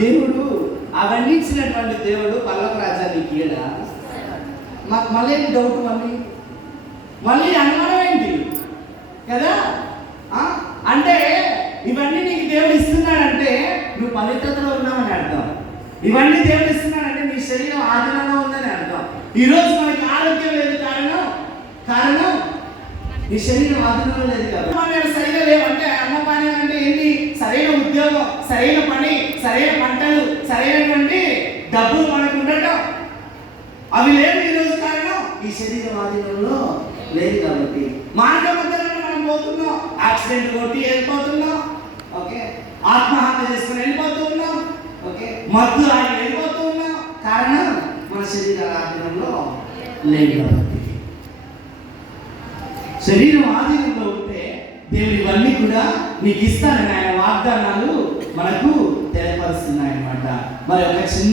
దేవుడు అవన్నీ ఇచ్చినటువంటి దేవుడు పల్లవ రాజ్యానికి ఇయ్యడా? మాకు మళ్ళీ డౌట్, మళ్ళీ అనుమానం ఏంటి కదా? అంటే ఇవన్నీ నీకు దేవుడు ఇస్తున్నాడంటే నువ్వు పవిత్రతలో ఉన్నావని అర్థం. ఇవన్నీ దేవుడు ఇస్తున్నాడంటే నీ శరీరం ఆధీనంలో ఉందని అర్థం. ఈరోజు మనకి ఆరోగ్యం లేదు, కారణం నీ శరీరం ఆధీనంలో లేదు కదా. సరిగా లేవంటే అన్నపానం అంటే ఏంటి? సరైన ఉద్యోగం, సరైన పని, సరైన పంటలు, సరైనటువంటి డబ్బులు మనకు ఉండటం, అవి లేవు ఈరోజు. కారణం ఈ శరీరం ఆధీనంలో లేదు కాబట్టి. మార్గ మధ్యలో మనం పోతున్నాం, యాక్సిడెంట్ కొట్టి వెళ్ళిపోతున్నాం, ఓకే, ఆత్మహత్య చేసుకుని వెళ్ళిపోతున్నాం, ఓకే, మత్తు ఆగి వెళ్ళిపోతూ ఉన్నాం. కారణం మన శరీర ఆధీనంలో లేదు కాబట్టి. శరీరం ఆధీనంలో ఉంటే దేవుడు ఇవన్నీ కూడా నీకు ఇస్తానని ఆయన వాగ్దానాలు మనకు తెలియపరుస్తున్నాయి అన్నమాట. మరి ఒక చిన్న